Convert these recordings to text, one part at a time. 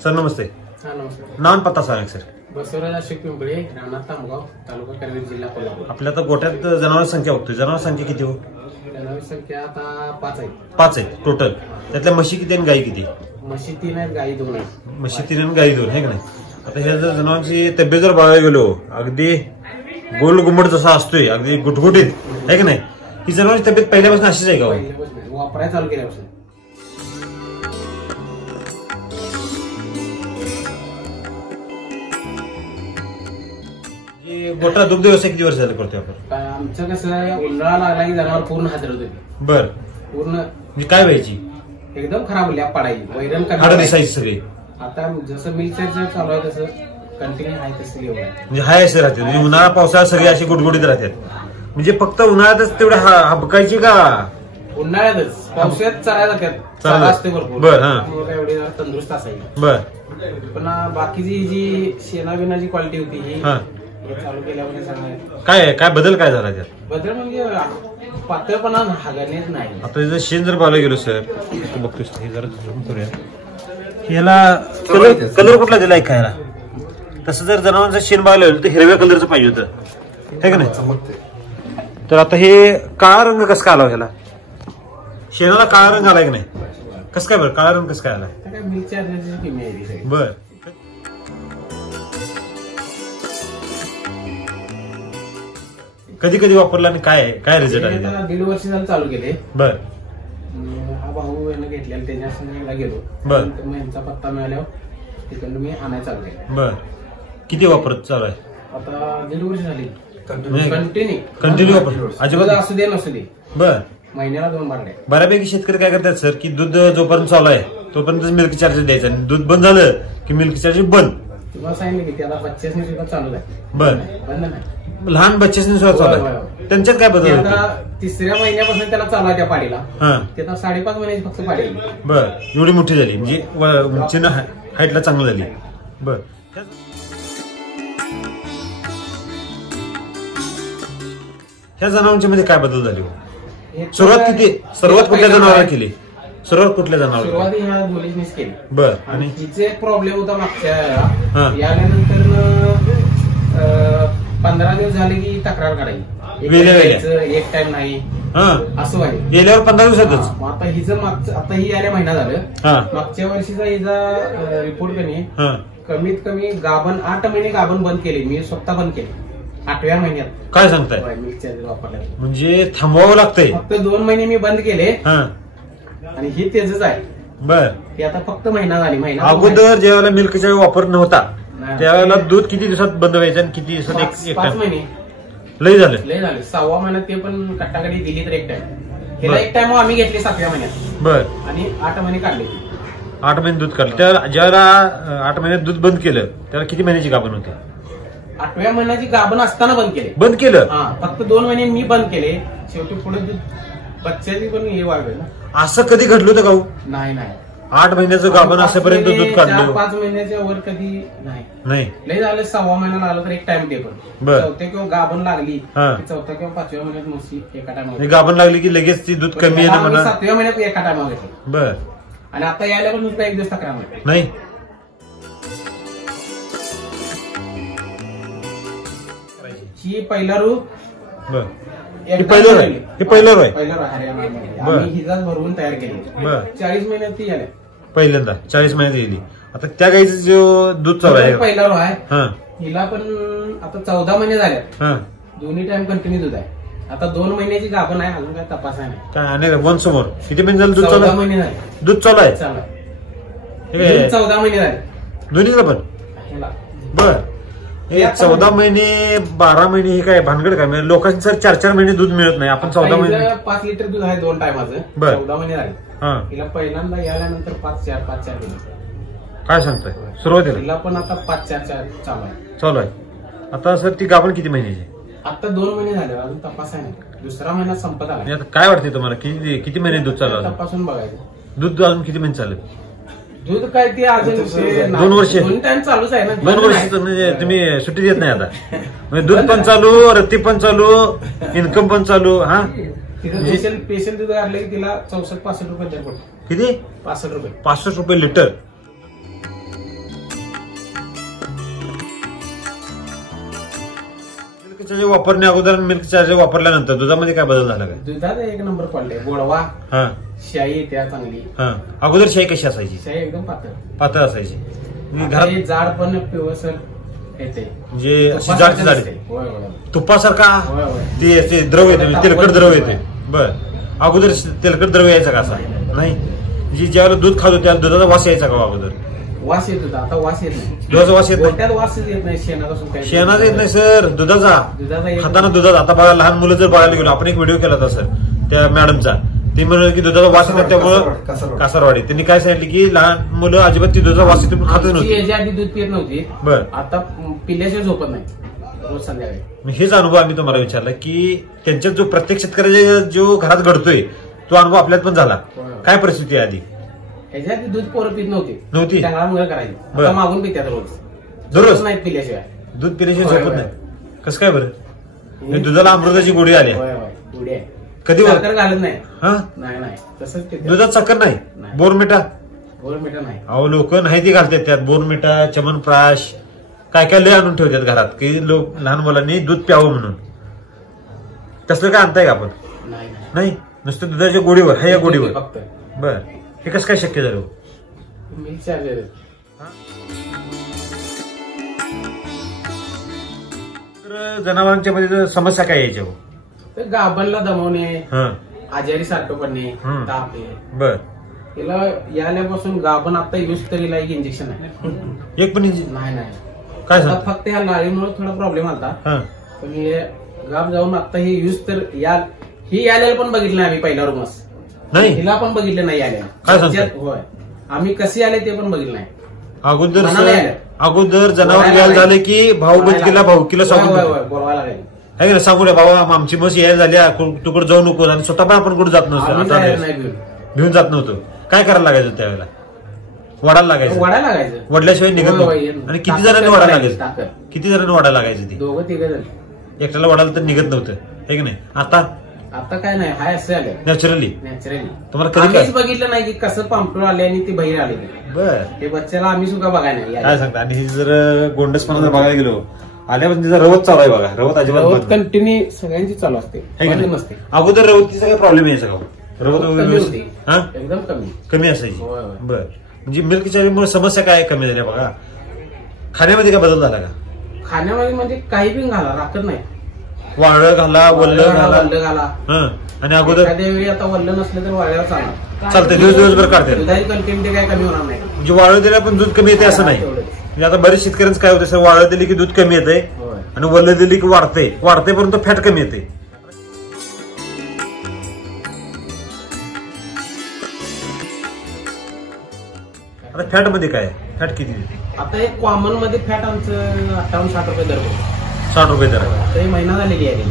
Sir नमस्ते. हा नमस्कार. नाव आणि पत्ता सांगा सर. बसवराज अशोक पिंपळे, राहणार तामगाव, तालुका करवीर, जिल्हा कोल्हापूर. आपल्या तर गोट्यात जनावर संख्या बघतोय. जनावर संख्या किती हो? जनावर संख्या आता 5 आहे. 5 आहे टोटल. त्यातल्या म्हशी किती आणि गाई किती? म्हशी 3 आहेत, गाई 2 आहेत. म्हशी 3 आणि गाई 2 आहे का नाही. आता ह्या जर जनावरांची तब्येत जर बघायला गेलो अगदी गोल गुंबड जसा असतोय अगदी गुटगुटीत आहे का नाही. ही जनावरांची तब्येत पहिल्यापासून अशीच आहे का? वापरायला चालू केल्यापासून. गोटा दुग्ध व्यवसाय किती वर्ष झाले करतोय आपण? आमचं कसं उन्हाळा लागला की जनावर पूर्ण हादरत होती. बर. पूर्ण म्हणजे काय व्हायची? एकदम खराब लॅप पडायची, वैरण हाड दिसायची सगळी. आता जसं मिल्क चार्जर चालू आहे तसं कंटिन्यू आहे तसं एवढं म्हणजे हाय असे राहते. म्हणजे उन्हाळा पावसाळा सगळे अशी गुटगुटीत राहतात. म्हणजे फक्त उन्हाळ्यातच तेवढे हबकायची का? उन्हाळ्यातच. पावसाळ्यात चरायला जातात, चालत असते भरपूर. बर. हा एवढी तंदुरुस्त असायची. बर. पण बाकीची जी शेणाबिनाची क्वालिटी होती ही हा चालू केल्यामुळे सांगायचं काय काय बदल काय झाला त्यात? बदल म्हणजे पातळपणा हागणेच नाही. आता जर शेण जर पाहायला गेलो सर बघतोय हे जरा झूम करूया. याला कलर कुठला दिलाय खायला? तसं जर जनावरांचं शेण बघायला गेलं तर हिरव्या कलरचं पाहिजे होतं हे का नाही. तर आता हे काळा रंग कसं काय आला ह्याला? शेणाला काळा रंग आलाय की नाही? कसं काय बरं काळा रंग कसं काय आलाय? मिल्क चार्जरची किमी आहे. बर. कधी कधी वापरला आणि काय काय रिझल्ट आहे? 1.5 वर्ष झालं चालू केले. बर. हा भाऊ यानं घेतलेला त्याच्या गेलो. बर. मग यांचा पत्ता मिळाल्यावर तिकडून मी आणायला चालू केलं. बर. किती वापरत चालू आहे? आता 1.5 वर्ष झाली कंटिन्यू वापर अजिबात असू दे नसू दे. बर. महिन्याला 2 बाटल्या. बऱ्यापैकी शेतकरी काय करतात सर की दूध जोपर्यंत चालू आहे तोपर्यंत मिल्क चार्जर द्यायचं आणि दूध बंद झालं की मिल्क चार्जर बंद. तुम्हाला सांगितलं की त्याला बच्चेसनी सुद्धा चालू आहे. बर. बंद नाही. लहान बच्चेसनी सुद्धा चालू आहे. त्यांच्यात काय बदल? आता 3ऱ्या महिन्यापासून त्याला चालू आहे त्या पाडीला. हा ते आता 5.5 महिन्याची फक्त पाडी. बर. एवढी मोठी झाली म्हणजे उंचीनं हाईटला चांगली झाली. बर. ह्या जनावरांच्या मध्ये काय बदल झाले? सुरुवात कुठल्या जनावराला केली? सुरुवात ह्या मुलींनीच केली. बर. आणि हिचे एक प्रॉब्लेम होता मागच्या यानंतर 15 दिवस झाले की तक्रार काढायची. एक टाइम नाही असं व्हायचं. गेल्यावर 15 दिवसातच. आता हिचं आता ही यायला महिना झालं. मागच्या वर्षीचा हिचा रिपोर्ट कमीत कमी गाभण 8 महिने गाभण बंद केली. मी स्वतः बंद केली 8व्या महिन्यात. काय सांगताय? मिल्क चार्जर वापरल्या म्हणजे थांबवावं लागतंय. फक्त 2 महिने मी बंद केले आणि ही तेजच आहे. बर. ते आता फक्त महिना झाली. अगोदर ज्यावेळेला मिल्कचा वापर नव्हता त्यावेळेला दूध किती दिवसात बंद व्हायचं आणि किती दिवसात? 5 महिने. लय झालं. 6व्या महिन्यात ते पण कट्टाकडी दिली तर एक टाइम. त्याला एक टाइम आम्ही घेतली 7व्या महिन्यात. बर. आणि 8 महिने काढले. 8 महिने दूध काढलं. त्याला ज्यावेळेला 8 महिन्यात दूध बंद केलं त्याला किती महिन्याची गाभण होती? 8व्या महिन्याची गाभण असताना बंद केलं. फक्त 2 महिने मी बंद केले. शेवटी पुढे बच्च्याची पण हे वाढलं ना. असं कधी घडलं होतं का? नाही. 8 महिन्याचं गाभण असेपर्यंत दूध काढलं? 5 महिन्याच्या वर कधी नाही. लय झालं 6व्या महिन्याला आलं तर एक टाइम दे. पण 4थ्या किंवा गाभण लागली 4थ्या किंवा 5व्या महिन्यात म्हशी एका टाइम गाभण लागली की लगेच ती दूध कमी येतं म्हणा. 7व्या महिन्यात एका टाइम घेतली. बर. आणि आता यायला पण नुसतं 1 दिवस तक्रार नाही. ही पहिला रूप. बर. हे पहिलं आम्ही हिजाच भरवून तयार केली. 40 महिन्यात ती आल्या पहिल्यांदा. 40 महिन्यात येईल. आता त्या गाईचं जो दूध चालू आहे पहिला रो आहे. हिला पण आता 14 महिने झाल्यात. दोन्ही टाइम कंटिन्यू दूध आहे. आता 2 महिन्याची गाभण आहे. अजून काय तपास आहे काय? आणि वन समोर किती महिने झालं दूध चालू? 14 महिने झाले. दूध चालू आहे. 14 महिने झाले दोन्हीला पण. बर. हे 14 महिने 12 महिने हे काय भानगड काय? म्हणजे लोकांचं सर 4-4 महिने दूध मिळत नाही. आपण 14 महिने 5 लिटर दूध आहे 2 टायमाचं. 14 महिने झाले. हिला पहिल्यांदा याल्यानंतर 5-4 काय सांगताय? सुरुवातीला हिला पण आता 5-4 चालू आहे. आता सर ती गाभण किती महिन्याची? आता 2 महिने झाले. अजून तपास आहे. 2रा महिना संपत आला. आता काय वाटते तुम्हाला किती महिने दूध चालू? तपासून बघायचं. दूध अजून किती महिने चालेल? दूध काय ते अजून 2 वर्ष. 2 टाइम चालूच आहे ना. 2 वर्ष म्हणजे तुम्ही सुट्टी देत नाही आता. म्हणजे दूध पण चालू, रत्ती पण चालू, इन्कम पण चालू. स्पेशल दूध काढले की तिला 64-65 रुपये द्या पडतो. किती? 65 रुपये. 65 रुपये लिटर. मिल्क चार्जर वापरण्या अगोदर मिल्क चार्जर वापरल्यानंतर दुधामध्ये काय बदल झाला काय? दुधात एक नंबर पडले, गोडवा, शाई येत्या चांगली. अगोदर शाई कशी असायची? शाई एकदम पातळ असायची. घरात जाड पण पिवसर येते, म्हणजे अशी जाडची जाड तुपासारखा ते द्रव येते, तेलकट द्रव येते. बर, अगोदर तेलकट द्रव यायचा का असा? नाही. जी ज्यावेळेला दूध खातो त्याला दुधाचा वास यायचा का अगोदर? वास येत होता, आता वास येत नाही. दुधाचा वास येत नाही? वासच येत नाही शेणाचा. शेणाचा येत नाही सर, दुधाचा. खाताना दुधाचा. आता बघा लहान मुलं जर बघायला गेलो, आपण एक व्हिडिओ केला होता सर त्या मॅडमचा, ते म्हणलं की दुधाचा वास येतात त्यामुळं कासारवाडी. त्यांनी काय सांगितलं की लहान मुलं अजिबात ती दुधाचा वास येते खातच नव्हती. याच्या आधी दूध पित नव्हती. बर, आता पिल्याशिवाय झोपत नाही रोज संध्याकाळी. हेच अनुभव आम्ही तुम्हाला विचारला की त्यांच्या जो प्रत्येक शेतकऱ्याच्या जो घरात घडतोय तो अनुभव आपल्यात पण झाला. काय परिस्थिती आहे आधी? ह्याच्या आधी दूध पोरं पित नव्हती. चांगला मुलं करायची, आता मागून पित्यात रोज. दररोज नाही पिल्याशिवाय दूध पिल्याशिवाय झोपत नाही. कसं काय बरं? दुधाला अमृताची गोडी आली. कधी साखर घालत नाही. नाही तसंच दुधात साखर नाही. बोरमिटा नाही. अहो लोक नाही ती घालतात त्यात, बोरमिटा, चमनप्राश काय काय लय आणून ठेवतात घरात की लोक लहान मुलांनी दूध प्यावं म्हणून. तसलं काय आणताय का आपण? नाही, नुसतं दुधाच्या गोडीवर आहे, या गोडीवर फक्त. बर, हे कसं काय शक्य झालं? Milk charger. तर जनावरांच्या मध्ये समस्या काय यायच्या? तर गाभणला दमवणे, आजारी सारखं पडणे, ताप. बर, तिला याल्यापासून गाभण आता यूज तरीला एक इंजेक्शन आहे. एक पण नाही. काय सांग? फक्त या लाळीमुळे थोडा प्रॉब्लेम आला. पण हे गाभ जाऊन आता हे यूज तर ही याल्याला पण बघितलं आम्ही पहिल्या रूमस. नाही, हिला पण बघितलं नाही याल्या. काय सांगताय? होय, आम्ही कशी आले ते पण बघितलं नाही. अगोदर जनावर यायला झाले की भाऊकीला सांगून बोलवायला लागेल आहे ना, सांगू द्या बाबा आमची म्हस यायला झाली, तू कुठे जाऊ नको. आणि स्वतः पण आपण कुठे जात नव्हतो, घेऊन जात नव्हतो. काय करायला लागायचं त्यावेळेला? वडायला लागायचं. वडल्याशिवाय निघत नव्हतं. आणि किती जणांनी वडायला लागायचं? किती जणांनी वडायला लागायचं? ती दोघं तिघ जण. एकट्याला वडायला तर निघत नव्हतं, हे की नाही? आता काय नाही, हाय असं आलं नॅचरली. तुम्हाला कधीच बघितलं नाही की कसं पांपटून आले आणि ती बहीर आली. बर, ते बच्चाला आम्ही सुद्धा बघायला नाही. काय सांगता? आणि जर गोंडसपणा जर बघायला गेलो आल्यापासून तिचा रवत चालू आहे बघा. रवत अजिबात कंटिन्यू सगळ्यांची चालू असते. अगोदर रवतीचा काय प्रॉब्लेम यायचा का? रवत एकदम कमी असायची. बर, म्हणजे मिल्क चार्जरमुळे समस्या काय कमी झाल्या बघा? खाण्यामध्ये काय बदल झाला का? खाण्यामध्ये म्हणजे काही पण घाला राखत नाही. वाळं घाला, वल्ल घाला. आणि अगोदर वेळी आता वल्ल नसलं तर वाळ्यावर चालतं, दिवसभर काढते. दुधाची कंटेंट काय कमी होणार नाही. म्हणजे वाळं दिल्या पण दूध कमी येते असं नाही. म्हणजे आता बरेच शेतकऱ्यांचं काय होतं सर, वाळं दिली की दूध कमी येते आणि वल्ल दिली की वाढते परंतु फॅट कमी येते. आता फॅट मध्ये काय? फॅट किती देते? आता एक कॉमन मध्ये फॅट आमचं 58-60 रुपये दर. 60 रुपये दर. तरी महिना झालेली आहे.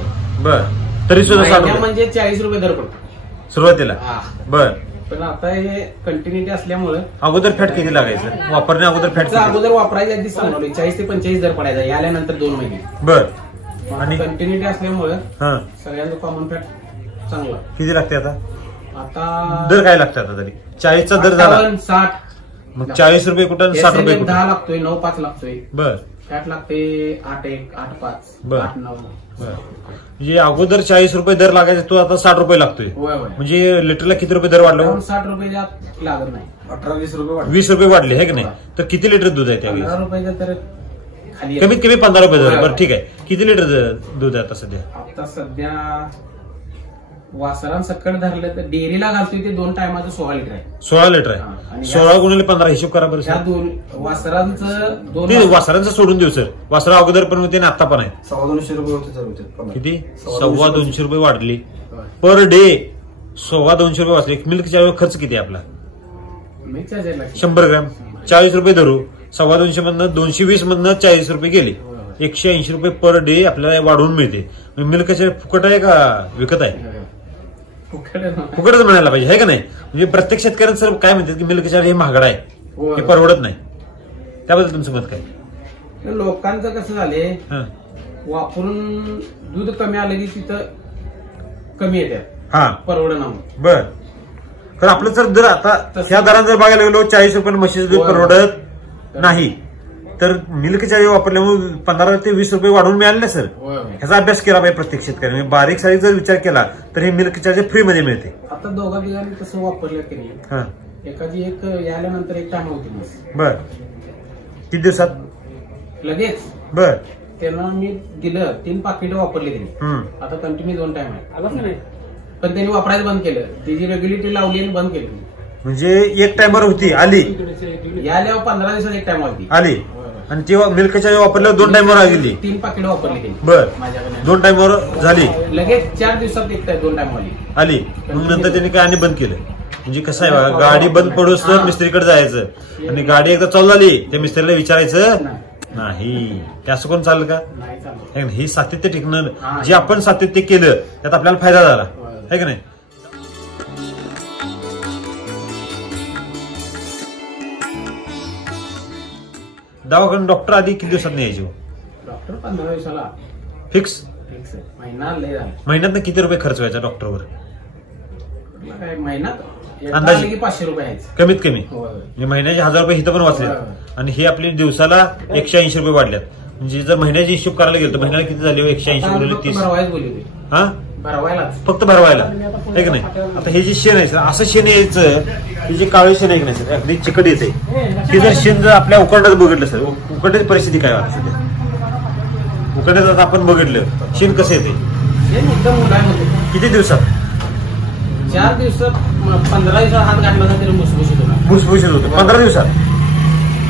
बर, तरी सुद्धा 60 रुपये म्हणजे 40 रुपये दर पडतो सुरुवातीला. बर, पण आता हे कंटिन्युटी असल्यामुळे. अगोदर फॅट किती लागायचं? वापरण्या अगोदर फॅट अगोदर वापरायच्या आधी सांगणार 40 ते 45 दर पडायचा, याल्यानंतर 2 महिने. बर, आणि कंटिन्युटी असल्यामुळे सगळ्यांचं कॉमन फॅट चांगलं. किती लागते आता? आता दर काय लागते आता तरी? 40चा दर झाला 60. मग 40 रुपये कुठं, 60 रुपये कुठं? 10 लागतोय, 9.5 लागतोय. बर, फॅट लागते 8.1, 8.5, 8.9. म्हणजे अगोदर 40 रुपये दर लागायचा, तो आता 60 रुपये लागतोय. म्हणजे लिटरला किती रुपये दर वाढला? 60 रुपये लागत नाही, 18-20 रुपये. 20 रुपये वाढले आहे की नाही? तर किती लिटर दूध आहे त्यावेळी? 15 रुपये तर कमीत कमी 15 रुपये दर. बरं ठीक आहे, किती लिटर दूध आहे आता सध्या? आता सध्या वासरांसकट धरलं तर डेअरीला घालतोय ते 2 टायमाचं 16 लिटर आहे. 16 लिटर आहे. 16 गुणिले 15 हिशोब करा बरं. वासरांचं सोडून देऊ सर. वासरा अगोदर पण होते आणि आता पण आहे. 250 रुपये होते. किती? 250 रुपये वाढली पर डे. 250 रुपये वाचले. मिल्क चार्जर खर्च किती आहे आपला? 100 ग्रॅम 40 रुपये धरू. 250 मधनं 220 मधनं 40 रुपये गेले. 180 रुपये पर डे आपल्याला वाढवून मिळते. मिल्क चार्जर फुकट आहे का विकत आहे? फुकटच म्हणायला पाहिजे, आहे का नाही? म्हणजे प्रत्येक शेतकऱ्यांचं काय म्हणतात की मिल्क चार्जर हे महागडा आहे, हे परवडत नाही. त्याबद्दल तुमचं मत काय? लोकांचं कसं झाले, वापरून दूध कमी आलं की तिथं कमी येतात, परवडणार. बर, तर आपलं जर आता त्या दरात जर बघायला गेलो 40 रुपये म्हशीचं दूध परवडत नाही, तर मिल्क चार्जर वापरल्यामुळे 15 ते 20 रुपये वाढवून मिळाले ना सर. ह्याचा अभ्यास केला पाहिजे प्रत्येक शेतकऱ्याने. बारीक सारीक जर विचार केला तर हे मिल्क चार्जर फ्री मध्ये मिळते. आता दोघा दिवसांनी कसं वापरलं की नाही, एकाची एक याल्यानंतर एक टाइम होती. बर किती दिवसात लगेच. बर त्यांना मी दिलं 3 पाकिट वापरले त्यांनी. आता कंटिन्यू 2 टाइम आहे. पण त्यांनी वापरायला बंद केलं. तिची रेग्युलेटरी लावली आणि बंद केली. म्हणजे एक टाइमवर होती आली याल्यावर 15 दिवसात एक टाइम आली आणि तेव्हा मिल्क चार्जर वापरल्यावर 2 टाइमवर गेली. 3 पाकिट वापरली त्यांनी. बर 2 टाइमवर झाली. लगेच 4 दिवसात एक 2 टाइम आली. मग नंतर त्यांनी काय आणि बंद केलं. म्हणजे कसं आहे बघा, गाडी बंद पडूस तर मिस्त्रीकडे जायचं आणि गाडी एकदा चालू झाली त्या मिस्त्रीला विचारायचं नाही. हे असं कोण चालेल का. हे सातत्य टिकणं, जे आपण सातत्य केलं त्यात आपल्याला फायदा झाला आहे की नाही. दवाखान्यात डॉक्टर आधी किती दिवसात यायचे. डॉक्टर 15 दिवसाला फिक्स. महिन्यात किती रुपये खर्च व्हायचा डॉक्टरवर. महिन्यात अंदाजे 500 रुपये कमीत कमी. म्हणजे महिन्याचे 1000 रुपये इथं पण वाचले आणि हे आपले दिवसाला 180 रुपये वाढल्यात. म्हणजे जर महिन्याची हिशोब करायला गेलो तर महिन्याला किती झाले. 180 गुणिले 30. हा फक्त भरवायला आहे की नाही. आता हे जे शेण आहे असं शेण यायचं, हे जे काळे शेण आहे की नाही सर, अगदी चिकट येते. हे जर शेण जर आपल्या उकरड्यात बघितलं सर, उकरड्याची परिस्थिती काय वाटत सध्या. उकरड्यात आपण बघितलं शेण कसं येते. किती दिवसात. 4 दिवसात 15 दिवसात हात घातला तरी भुसभुशीत होतं. 15 दिवसात.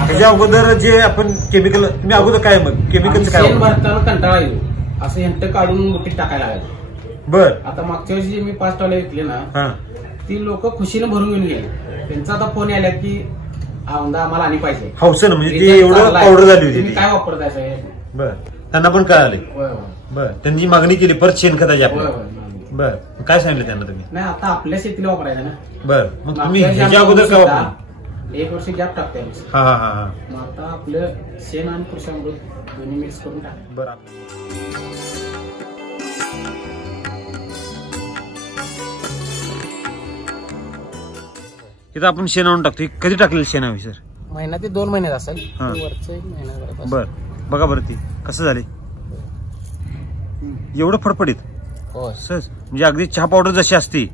त्याच्या अगोदर जे आपण केमिकल, तुम्ही अगोदर काय मग केमिकलचं काय भरताना कंटाळा येईल असं हेंट काढून मुठीत टाकायला लागायचं. बर आता मागच्या वर्षी जे मी 5 टॉले घेतले ना, ती लोक खुशीने भरून घेऊन गेले. त्यांचा आता फोन आला की आम्हाला आणि पाहिजे हौसन. म्हणजे ते एवढं पावडर झाली होती. काय वापरताय साहेब. बर त्यांना पण कळाले. बर त्यांनी मागणी केली परत शेणखताची आपल्याला. बर काय सांगितलं त्यांना तुम्ही. नाही आता आपल्या शेतीला वापरायचं ना. बर मग तुम्ही ह्याच्या अगोदर काय वापरलं. 1 वर्ष गॅप टाकते. हा हा हा. मग आता आपलं शेण आणि कृषामृत दोन्ही मिक्स करून टाक. बरं इथं आपण शेण आणून टाकतो. कधी टाकलेलं शेण आहे सर. महिना ते 2 महिन्यात असेल. वरचं महिना. बर बघा बरं ती कसं झाले. एवढं फडफडीत. हो सर म्हणजे अगदी चहा पावडर जशी असती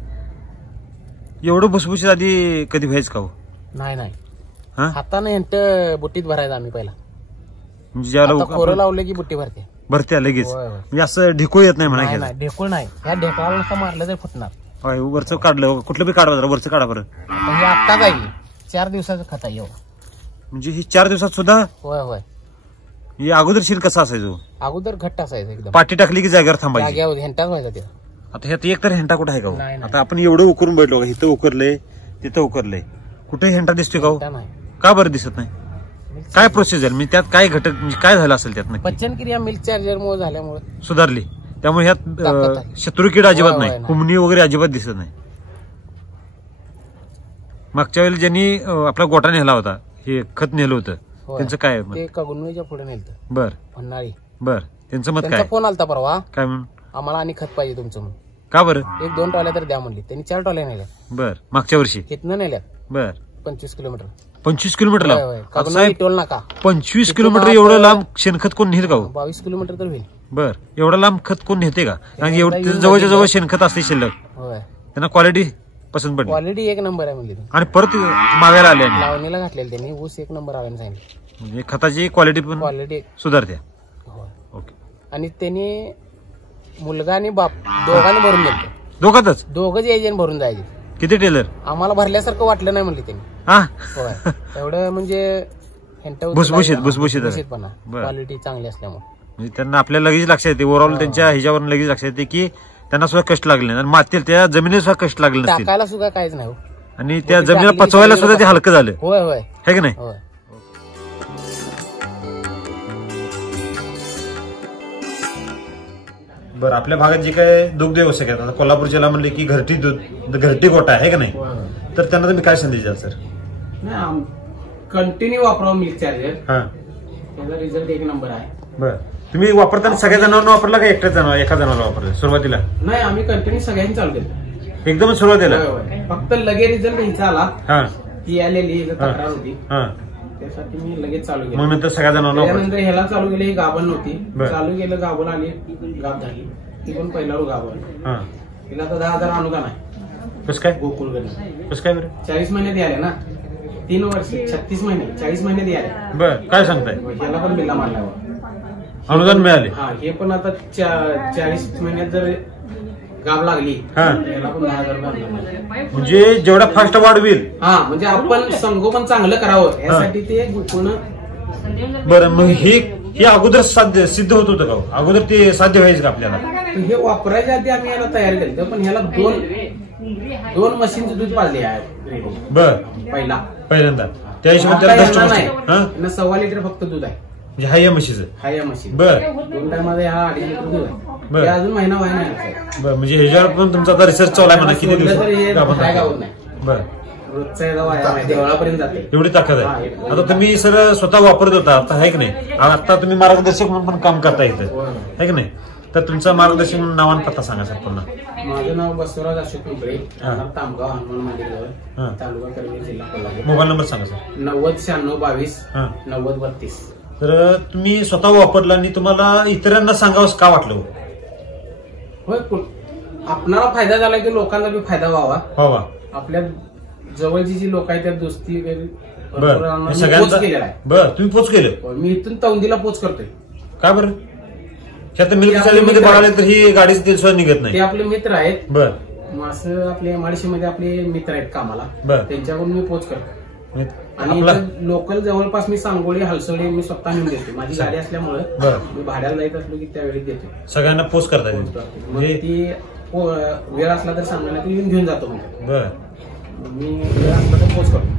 एवढं भुसभुशीत आधी कधी व्हायचं का हो. नाही हाताने हेंट बुट्टीत भरायचं आम्ही पहिला. म्हणजे ज्याला खोरं लावलं की बुट्टी भरते लगेच. म्हणजे असं ढेकूळ येत नाही म्हणा. ढेकूळ नाही. ह्या ढेकळाला मारलं तर फुटणार. वरचं काढलं कुठलं बी काढा जरा वरचं काढा बरं. हे आत्ता जाईल 4 दिवसाचं खत आहे. म्हणजे ही 4 दिवसात सुद्धा. होय हे अगोदर शेण कसा असायचो. अगोदर घट्ट असायचं एकदम. पाठी टाकली की जागेवर थांबायची. हेंटाच व्हायचा ते. आता ह्यात एक तर हेंटा कुठं आहे का. आता आपण एवढं उकरून बैठलो का. इथं उकरलंय तिथं उकरलंय. कुठे हेंटा दिसतोय का. का बरं दिसत नाही. काय प्रोसेस झाली म्हणजे त्यात काय घटक म्हणजे काय झालं असेल त्यात. पचनक्रिया मिल्क चार्जर मुळे झाल्यामुळे सुधारली. त्यामुळे ह्यात शत्रुकीड अजिबात नाही. कुमणी वगैरे अजिबात दिसत नाही. मागच्या वेळेला ज्यांनी आपला गोटा नेला होता हे खत नेलं होतं त्यांचं काय. ते कगुनच्या पुढे नेलं. बर भन्नाळी. बर त्यांचं मत काय. फोन आलता परवा काय म्हणून. आम्हाला आणि खत पाहिजे तुमचं म्हणून. का बरं. 1-2 टॉल्या तर द्या म्हणली. त्यांनी 4 टॉल्या नेल्या. बर मागच्या वर्षी इथनं नेल्यात. बर 25 किलोमीटर. 25 किलोमीटरला. टोल नाका 25 किलोमीटर एवढं लांब शेणखत कोण नेत का. 22 किलोमीटर तर होईल. बर एवढं लांब खत कोण नेते का. कारण एवढं जवळच्या जवळ शेणखत असते शिल्लक. त्यांना क्वालिटी पसंत पडली. क्वालिटी 1 नंबर आहे म्हणली. आणि परत मागायला आले. लावणीला घातलेलं त्यांनी. ऊस 1 नंबर आल्याने सांगितलं. म्हणजे खताची क्वालिटी पण सुधारते. ओके. आणि त्यांनी मुलगा आणि बाप दोघांनी भरून घेतलं. दोघातच. दोघंच यायचे भरून जायचे. किती टेलर. आम्हाला भरल्यासारखं वाटलं नाही म्हणली त्यांनी. हा एवढं म्हणजे भुसभुशीत क्वालिटी चांगली असल्यामुळे. म्हणजे त्यांना आपल्याला लगेच लक्षात येते. ओव्हरऑल त्यांच्या ह्याच्यावर लगेच लक्षात येते की त्यांना सुद्धा कष्ट लागले नाही. आणि माती त्या जमिनीला सुद्धा कष्ट लागले नसतील. टाकायला सुद्धा काहीच नाही. आणि त्या जमिनीला पचवायला सुद्धा ते हलकं झालं. होय है की नाही. बरं आपल्या भागात जे काय दुग्ध व्यवसाय आहेत. आता कोल्हापूर जिल्हा म्हणले की घरटी गोटा आहे का नाही. तर त्यांना तुम्ही काय संदेश द्याल सर. नाही कंटिन्यू वापरावं मिल्क चार्जर. त्याचा रिझल्ट 1 नंबर आहे. बरं तुम्ही वापरताना सगळ्या जनावरांना वापरला का एका जनावराला वापरलं सुरुवातीला. नाही आम्ही कंटिन्यू सगळ्यांनी चालू केलं. एकदम सुरुवातीला. फक्त लगे रिझल्ट घ्यायचा आला. ती आलेली तक्रार होती. त्यासाठी मी लगेच चालू केलं. मग नंतर सगळ्या जणांना त्यानंतर ह्याला चालू केलं, ही गाभण नव्हती, चालू केलं, गाभण आली, गाभ झाली, ती पण पहिला गाभण. तिला आता 10,000 अनुदान आहे. कसं काय गोकुळकडे? कसं काय बरं? 40 महिन्यात याले ना, 3 वर्ष 36 महिने 40 महिन्यात याले. बरं, काय सांगताय? ह्याला पण बिल्ला मारल्यावर अनुदान मिळाले. हा, हे पण आता 40 महिन्यात जर गाभ लागली याला पण 10,000 रुपये. म्हणजे जेवढा फास्ट वाढ होईल, हा, म्हणजे आपण संगोपन चांगलं करावं यासाठी ते गोकुळ. बरं, मग हे अगोदर सिद्ध होत होतं का? अगोदर ते साध्य व्हायचं का आपल्याला? हे वापरायच्या आधी आम्ही याला तयार केलं, पण ह्याला दोन मशीनचं दूध पाळले आहे. बर, पहिल्यांदा त्या हिशोबाने त्याला नाही, 1.25 लिटर फक्त दूध आहे. म्हणजे हाय या म्हशीचं? हाय या म्हशी. बर, 2 टायमध्ये हा 2.5 लिटर दूध आहे. ते अजून महिना व्हाय नाही. बरं, म्हणजे ह्याच्यावर पण तुमचा आता रिसर्च चालू आहे म्हणा, किती दिवस काय गावत नाही. बरं, रोजचा देवळापर्यंत जाते, एवढी ताकद आहे. आता तुम्ही सर स्वतः वापरत होता, आता आहे की नाही? आता तुम्ही मार्गदर्शक म्हणून पण काम करता इथं, आहे की नाही? तर तुमचा मार्गदर्शक म्हणून नाव आणि पत्ता सांगा सर पुन्हा. माझं नाव बसवराज अशोक पिंपळे, तामगाव, हनुमान मंदिर, तालुका करवीर, जिल्हा कोल्हापूर. मोबाईल नंबर सांगा सर. 909622 9032. तर तुम्ही स्वतः वापरला आणि तुम्हाला इतरांना सांगावं का वाटलं? होय, आपणाला फायदा झाला की लोकांना बी फायदा व्हावा. आपल्या जवळची जी लोक आहेत त्या दोस्ती सगळ्यांचा केलेला आहे. बरं, तुम्ही पोच केलं? मी इथून तौंदीला पोच करतोय. का बरं? मिल्क चालीमध्ये बघायला तर ही गाडीचं तेल सुद्धा निघत नाही. ते आपले मित्र आहेत. बरं, असं आपल्या माडशीमध्ये आपले मित्र आहेत कामाला. त्यांच्याकडून मी पोच करतो. आणि लोकल जवळपास मी सांगोळी, हलसोळी मी स्वतः नेऊन देतो. माझी गाडी असल्यामुळे मी भाड्याला जायचं असलो की त्यावेळी देतो. सगळ्यांना पोच करता म्हणजे ती वेळ असला तर सांगण्यात येऊन घेऊन जातो. म्हणजे बरं, मी वेळ असला तर पोच करतो.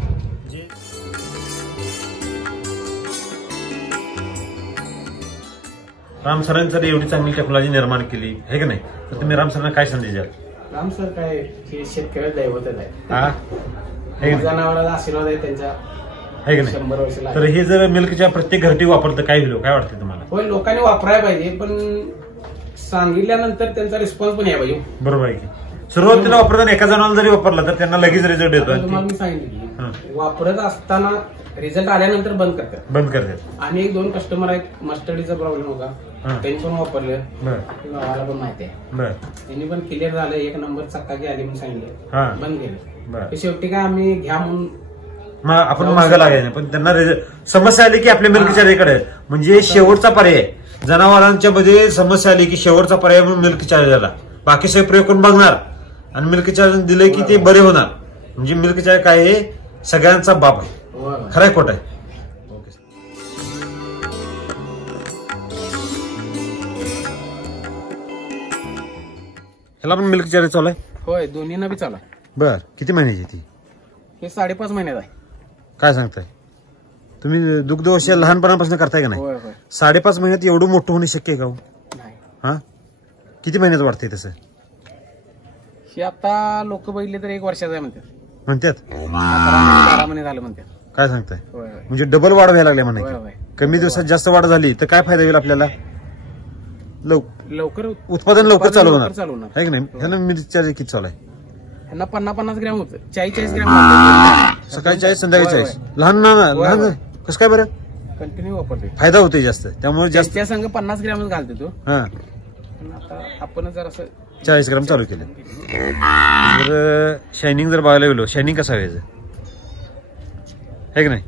राम सरांनी एवढी चांगली टेक्नॉलॉजी निर्माण केली आहे की नाही, तर तुम्ही राम सरांना काय संदेश द्याल? राम सर काय शेतकऱ्याला दैवतच आहे. जनावराला आशीर्वाद आहे त्यांचा, आहे की नाही? 100 वर्षाला. तर हे जर मिल्कच्या प्रत्येक घरटी वापरतं काय होईल? काय वाटतं तुम्हाला? होय, लोकांनी वापरायला पाहिजे, पण सांगितल्यानंतर त्यांचा रिस्पॉन्स पण यायला पाहिजे. बरोबर आहे की सुरुवातीला वापरताना एका जणांना जरी वापरला तर त्यांना लगेच रिझल्ट येतो. तुम्हाला मी सांगितलं की वापरत असताना रिझल्ट आल्यानंतर बंद करतात. आणि 1-2 कस्टमर आहेत, मस्टर्डीचा प्रॉब्लेम होता, त्यांनी पण वापरलं, गावाला पण माहिती आहे, त्यांनी पण क्लिअर झालं, 1 नंबर चक्काकी आली म्हणून सांगितलं, बंद केलं. शेवटी काय आम्ही घ्या म्हणून आपण मागं लागायचं, पण त्यांना समस्या आली की आपल्या मिल्क चार्जरकडे म्हणजे शेवटचा पर्याय. जनावरांच्या मध्ये समस्या आली की शेवटचा पर्याय म्हणून मिल्क चार्जरला. बाकी सगळे प्रयोग करून बघणार आणि मिल्क चार्जर दिले की ते बरे होणार. म्हणजे मिल्क चार्जर काय आहे, सगळ्यांचा बाप आहे. खरंय खोट आहे? ह्याला पण मिल्क चार्जर चालू आहे? होय, दोन्हींना बी चालू आहे. बर, किती महिन्याची ती? हे 5.5 महिन्यात आहे. काय सांगताय तुम्ही? दुग्ध व्यवसाय लहानपणापासून करताय का नाही? 5.5 महिन्यात एवढं मोठं होणं शक्य आहे का? हा, किती महिन्यात वाटतंय तसं? हे आता लोक बघितले तर 1 वर्षाचा आहे म्हणतात. 12 महिने झालं म्हणतात. काय सांगताय? म्हणजे डबल वाढ व्हायला लागल्या म्हणायची. कमी दिवसात जास्त वाढ झाली तर काय फायदा होईल आपल्याला? लवकर उत्पादन लवकर चालू होणार आहे की नाही? ह्याला मिल्क चार्जर किती चालू आहे? ह्यांना 50-50 ग्रॅम होतं, 40-40 ग्रॅम, सकाळी 40 संध्याकाळी 40. लहान कसं काय बरं? कंटिन्यू वापरते, फायदा होतोय जास्त, त्यामुळे जास्त संघ 50 ग्रॅमच घालतो तो. आता आपण जर असं 40 ग्रॅम चालू केलं. जर शायनिंग जर बघायला गेलो, शायनिंग कसं व्हायचं आहे की नाही?